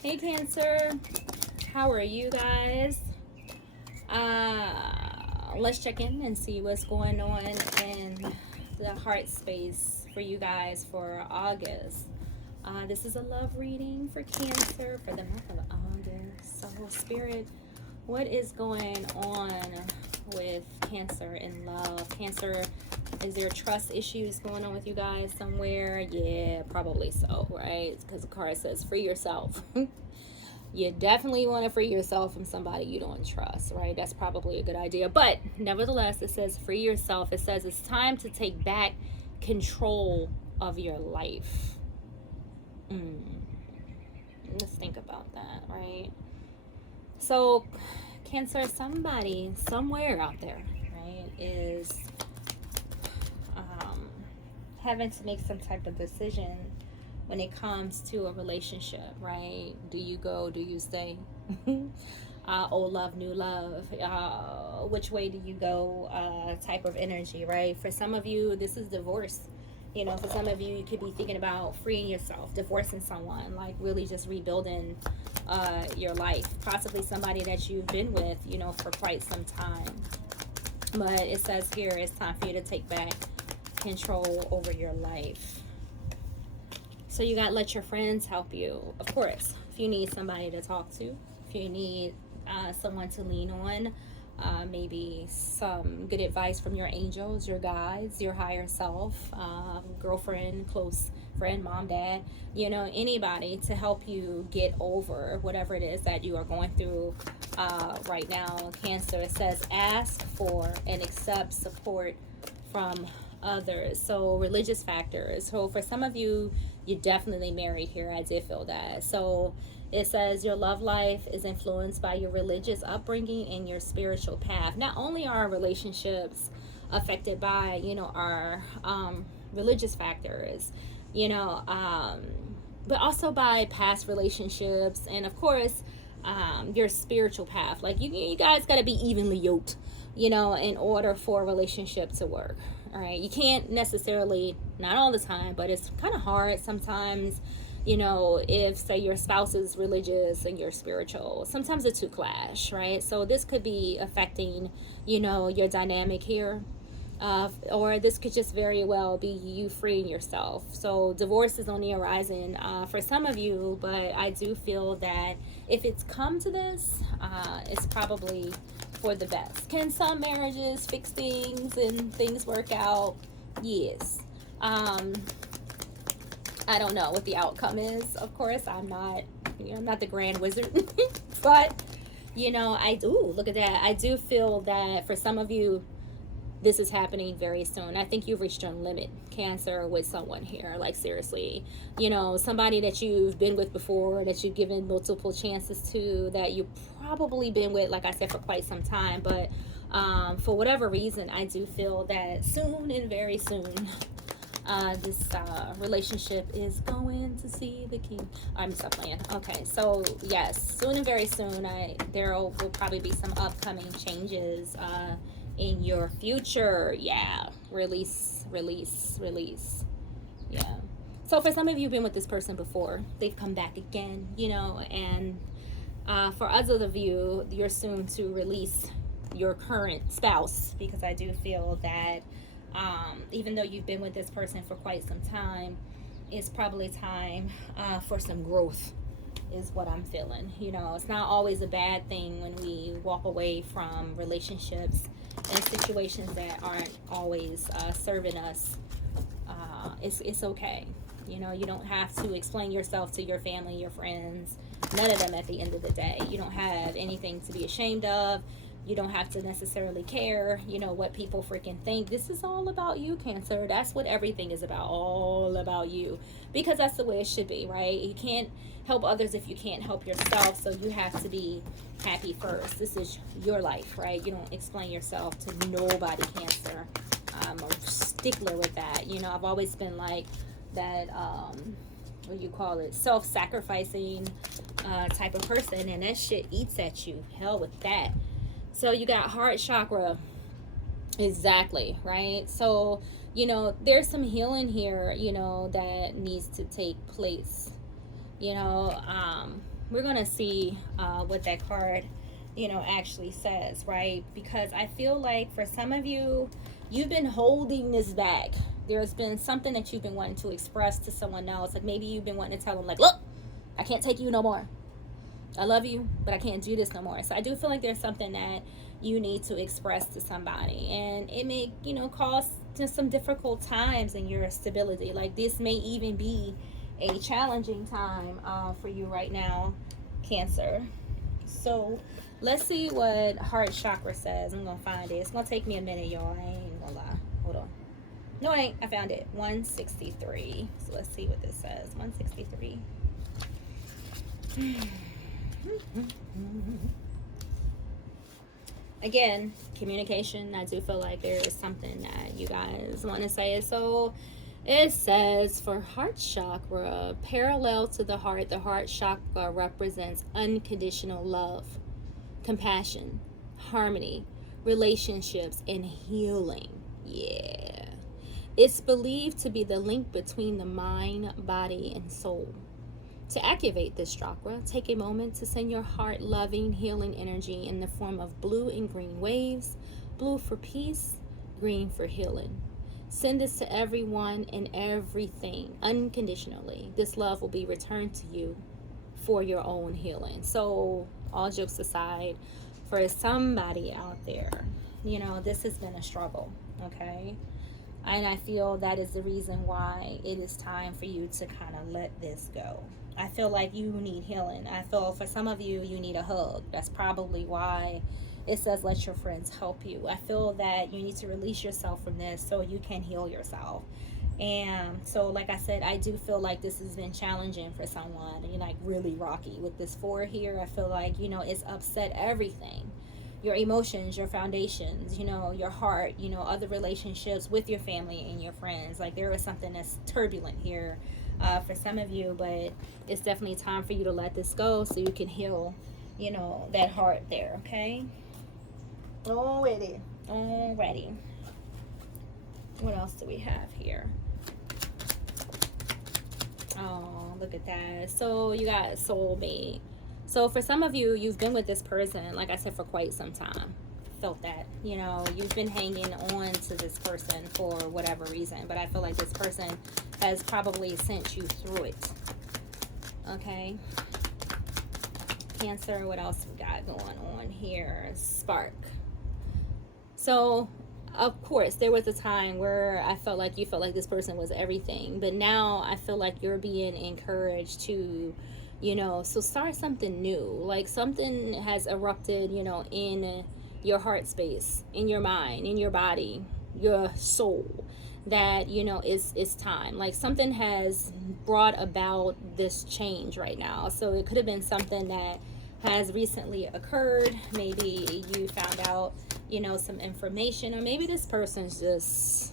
Hey Cancer, how are you guys? Let's check in and see what's going on in the heart space for you guys for August. This is a love reading for Cancer for the month of August. So, Spirit, what is going on with Cancer in love? Cancer, is there trust issues going on with you guys somewhere? Yeah, probably so, right? Because the card says free yourself. You definitely want to free yourself from somebody you don't trust, right? That's probably a good idea. But nevertheless, it says free yourself. It says it's time to take back control of your life. Let's think about that, right? So, Cancer, somebody somewhere out there, right, is having to make some type of decision when it comes to a relationship, right? Do you go? Do you stay? Old love, new love. Which way do you go? Type of energy, right? For some of you, this is divorce. You know, for some of you, you could be thinking about freeing yourself, divorcing someone, like really just rebuilding your life. Possibly somebody that you've been with, you know, for quite some time. But it says here it's time for you to take back control over your life. So you got to let your friends help you. Of course, if you need somebody to talk to, if you need someone to lean on, maybe some good advice from your angels, your guides, your higher self, girlfriend, close friend, mom, dad, you know, anybody to help you get over whatever it is that you are going through right now. Cancer, it says ask for and accept support from others. So religious factors. So for some of you, you're definitely married here. I did feel that. So it says your love life is influenced by your religious upbringing and your spiritual path. Not only are relationships affected by, you know, our religious factors, you know, but also by past relationships, and of course your spiritual path. Like you guys got to be evenly yoked, you know, in order for a relationship to work. All right, you can't necessarily, not all the time, but it's kind of hard sometimes, you know, if say your spouse is religious and you're spiritual, sometimes the two clash, right? So this could be affecting, you know, your dynamic here. Or this could just very well be you freeing yourself. So divorce is on the horizon for some of you, but I do feel that if it's come to this, it's probably for the best. Can some marriages fix things and things work out? Yes. I don't know what the outcome is. Of course, I'm not, you know, I'm not the grand wizard, but you know, I do look at that. I do feel that for some of you, this is happening very soon. I think you've reached your limit, Cancer, with someone here. Like, seriously, you know, somebody that you've been with before, that you've given multiple chances to, that you've probably been with, like I said, for quite some time. But for whatever reason, I do feel that soon and very soon, this relationship is going to see the king. I'm stop playing. Okay, so yes, soon and very soon, there will probably be some upcoming changes in your future. Yeah, release. Yeah. So for some of you who've been with this person before, they've come back again, you know, and for others of you, you're soon to release your current spouse, because I do feel that even though you've been with this person for quite some time, it's probably time for some growth, is what I'm feeling. You know, it's not always a bad thing when we walk away from relationships and situations that aren't always serving us. It's okay. You know, you don't have to explain yourself to your family, your friends, none of them at the end of the day. You don't have anything to be ashamed of. You don't have to necessarily care, you know, what people freaking think. This is all about you, Cancer. That's what everything is about, all about you. Because that's the way it should be, right? You can't help others if you can't help yourself, so you have to be happy first. This is your life, right? You don't explain yourself to nobody, Cancer. I'm a stickler with that. You know, I've always been like that, what do you call it, self-sacrificing type of person, and that shit eats at you. Hell with that. So you got heart chakra. Exactly, right? So, you know, there's some healing here, you know, that needs to take place. You know, we're gonna see what that card, actually says, right? Because I feel like for some of you, you've been holding this back. There's been something that you've been wanting to express to someone else. Like maybe you've been wanting to tell them, like, look, I can't take you no more. I love you, but I can't do this no more. So I do feel like there's something that you need to express to somebody, and it may, cause just some difficult times in your stability. Like this may even be a challenging time for you right now, Cancer. So let's see what heart chakra says. I'm gonna find it. It's gonna take me a minute, y'all. I ain't gonna lie. Hold on. No, it ain't. I found it. 163. So let's see what this says. 163. Again, communication. I do feel like there is something that you guys want to say. So it says for heart chakra, parallel to the heart chakra represents unconditional love, compassion, harmony, relationships, and healing. Yeah. It's believed to be the link between the mind, body, and soul. To activate this chakra, take a moment to send your heart loving, healing energy in the form of blue and green waves. Blue for peace, green for healing. Send this to everyone and everything unconditionally. This love will be returned to you for your own healing. So, all jokes aside, for somebody out there, this has been a struggle, okay? And I feel that is the reason why it is time for you to kind of let this go. I feel like you need healing. I feel for some of you, you need a hug. That's probably why it says let your friends help you. I feel that you need to release yourself from this so you can heal yourself. And so, like I said, I do feel like this has been challenging for someone. You're like really rocky with this 4 here. I feel like, it's upset everything. Your emotions, your foundations, your heart, other relationships with your family and your friends. Like there is something that's turbulent here for some of you, but it's definitely time for you to let this go so you can heal, that heart there, okay? Already. What else do we have here? Oh, look at that. So you got soulmate. So for some of you, you've been with this person, like I said, for quite some time. Felt that, you've been hanging on to this person for whatever reason, but I feel like this person has probably sent you through it. Okay. Cancer, what else we got going on here? Spark. So, of course, there was a time where I felt like you felt like this person was everything, but now I feel like you're being encouraged to, so start something new. Like something has erupted, in your heart space, in your mind, in your body, your soul, that it's time. Like something has brought about this change right now. So it could have been something that has recently occurred. Maybe you found out some information, or maybe this person's just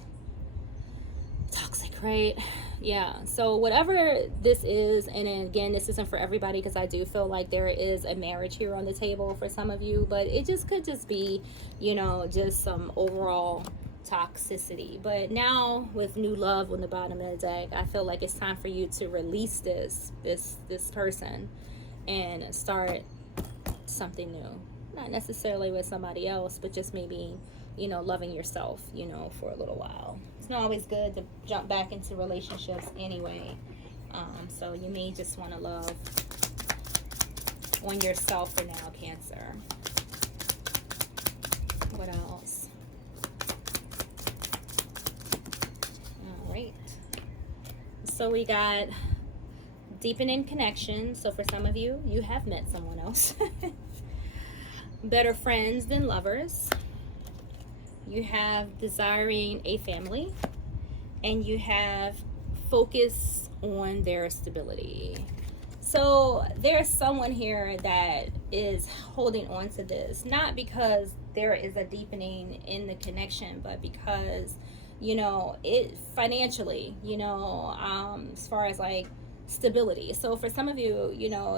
toxic, right? Yeah. So whatever this is, and again, this isn't for everybody, because I do feel like there is a marriage here on the table for some of you, but it just could just be just some overall toxicity. But now with new love on the bottom of the deck, I feel like it's time for you to release this person and start something new. Not necessarily with somebody else, but just maybe loving yourself for a little while. It's not always good to jump back into relationships anyway, so you may just want to love on yourself for now, Cancer. What else? All right, so we got deepening connection. So for some of you, you have met someone else. Better friends than lovers. You have desiring a family, and you have focus on their stability. So there's someone here that is holding on to this, not because there is a deepening in the connection, but because it financially, as far as like stability. So for some of you,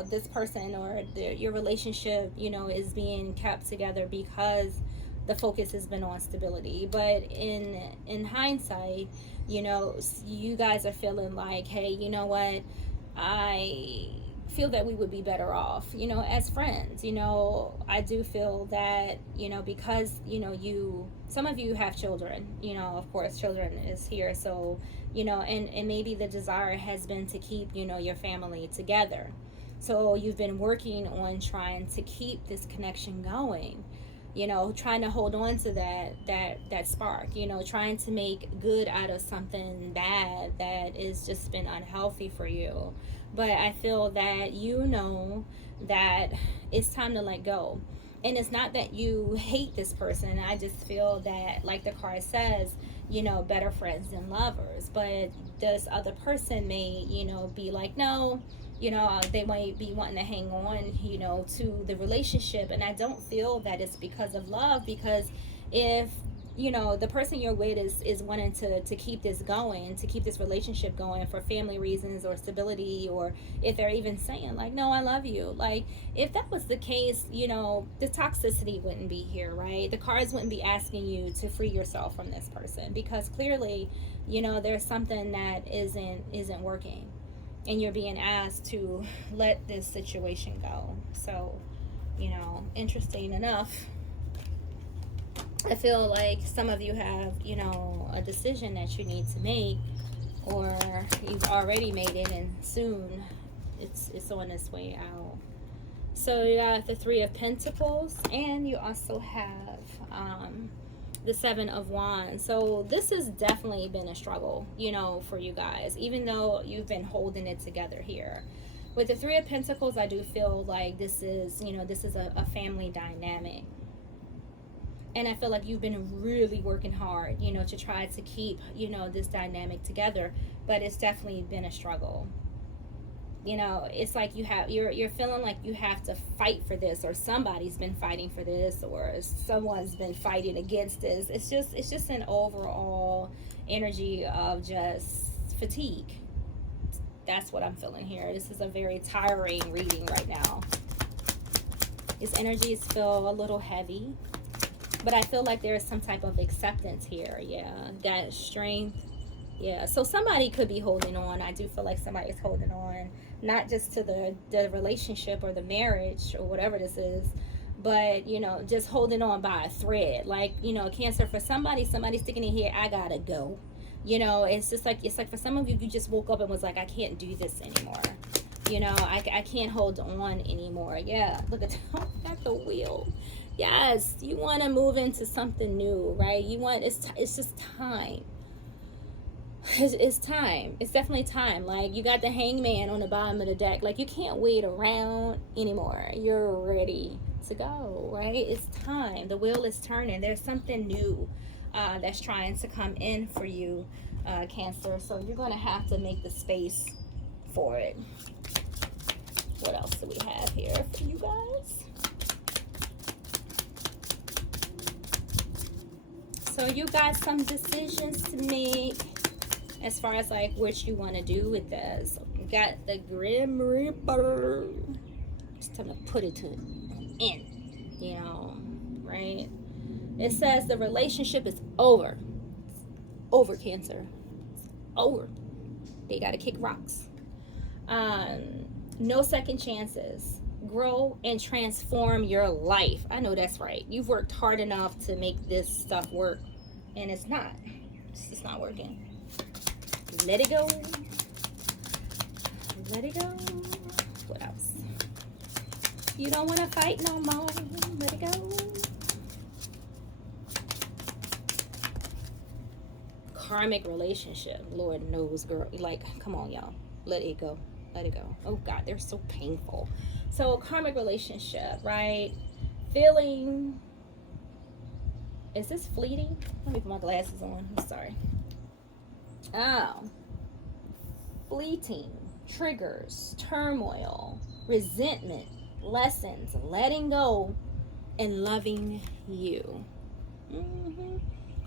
this person or your relationship, is being kept together because the focus has been on stability. But in hindsight, you guys are feeling like, hey, you know what, I feel that we would be better off, as friends. I do feel that, because, some of you have children, of course, children is here. So, and maybe the desire has been to keep, your family together. So you've been working on trying to keep this connection going, trying to hold on to that spark, trying to make good out of something bad that is just been unhealthy for you. But I feel that that it's time to let go. And it's not that you hate this person. I just feel that, like the card says, better friends than lovers. But this other person may, be like, no, they might be wanting to hang on, to the relationship. And I don't feel that it's because of love, because if, the person you're with is wanting to keep this going, to keep this relationship going for family reasons or stability, or if they're even saying like, no, I love you. Like, if that was the case, the toxicity wouldn't be here, right? The cards wouldn't be asking you to free yourself from this person, because clearly, there's something that isn't working, and you're being asked to let this situation go. So, interesting enough, I feel like some of you have, a decision that you need to make, or you've already made it, and soon it's on its way out. So you got the Three of Pentacles, and you also have the Seven of Wands. So this has definitely been a struggle, for you guys, even though you've been holding it together here. With the Three of Pentacles, I do feel like this is a family dynamic. And I feel like you've been really working hard, to try to keep, this dynamic together. But it's definitely been a struggle. It's like you're feeling like you have to fight for this, or somebody's been fighting for this, or someone's been fighting against this. It's just an overall energy of just fatigue. That's what I'm feeling here. This is a very tiring reading right now. These energies feel a little heavy. But I feel like there is some type of acceptance here. Yeah, that strength. Yeah, so somebody could be holding on. I do feel like somebody is holding on, not just to the relationship or the marriage or whatever this is, but, just holding on by a thread. Like, Cancer, for somebody's sticking in here, I gotta go. It's like for some of you, you just woke up and was like, I can't do this anymore. I can't hold on anymore. Yeah, look at the wheel. Yes, you want to move into something new, right? It's just time. It's time. It's definitely time. Like, you got the Hangman on the bottom of the deck. Like, you can't wait around anymore. You're ready to go, right? It's time. The wheel is turning. There's something new that's trying to come in for you, Cancer. So you're going to have to make the space for it. What else do we have here for you guys? So you got some decisions to make as far as like what you want to do with this. You got the Grim Reaper. Just time to put it to an end, right? It says the relationship is over. It's over, Cancer. It's over. They got to kick rocks. No second chances. Grow and transform your life. I know that's right. You've worked hard enough to make this stuff work, and it's not. It's just not working. Let it go. Let it go. What else? You don't want to fight no more. Let it go. Karmic relationship. Lord knows, girl. Like, come on, y'all. Let it go. Let it go. Oh God, they're so painful. So karmic relationship, right? Feeling. Is this fleeting? Let me put my glasses on. I'm sorry. Oh. Fleeting. Triggers. Turmoil. Resentment. Lessons. Letting go. And loving you.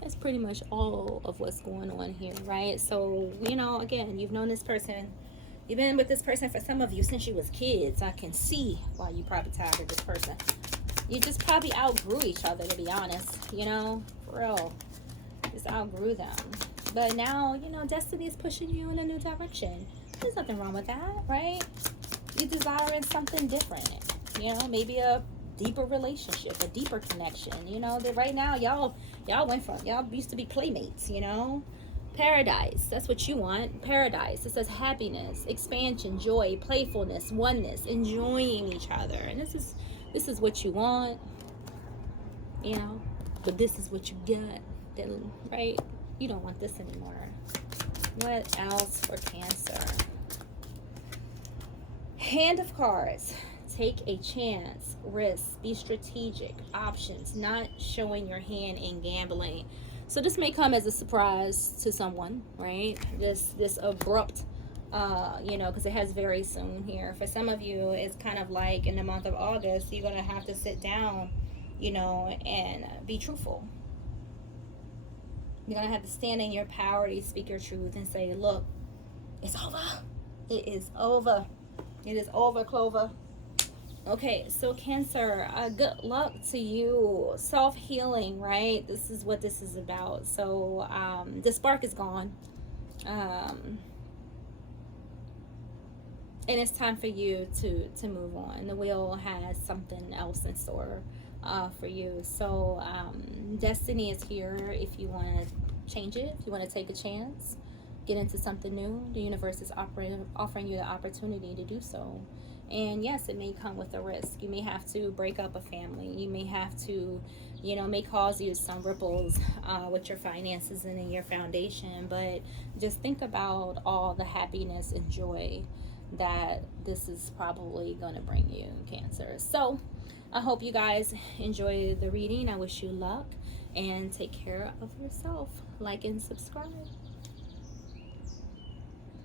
That's pretty much all of what's going on here, right? So, again, you've known this person. You've been with this person for some of you since you was kids. I can see why you probably tired of this person. You just probably outgrew each other, to be honest. For real. Just outgrew them. But now, destiny is pushing you in a new direction. There's nothing wrong with that, right? You're desiring something different. You know, maybe a deeper relationship, a deeper connection. You know, that right now y'all went from, y'all used to be playmates, you know. Paradise, that's what you want. Paradise. It says happiness, expansion, joy, playfulness, oneness, enjoying each other. And this is what you want, you know. But this is what you got. Then, right? You don't want this anymore. What else for Cancer? Hand of Cards. Take a chance, risk, be strategic, options, not showing your hand in gambling. So this may come as a surprise to someone, right? This abrupt, you know, because it has very soon here. For some of you, it's kind of like in the month of August, you're going to have to sit down, you know, and be truthful. You're going to have to stand in your power to speak your truth and say, look, it's over. It is over. It is over, Clover. Okay, so Cancer, good luck to you. Self-healing, right? This is what this is about. So the spark is gone. And it's time for you to move on. The wheel has something else in store for you. So destiny is here if you want to change it, if you want to take a chance, get into something new. The universe is offering you the opportunity to do so. And yes, it may come with a risk. You may have to break up a family. You may have to, you know, may cause you some ripples with your finances and in your foundation. But just think about all the happiness and joy that this is probably going to bring you, Cancer. So I hope you guys enjoy the reading. I wish you luck and take care of yourself. Like and subscribe.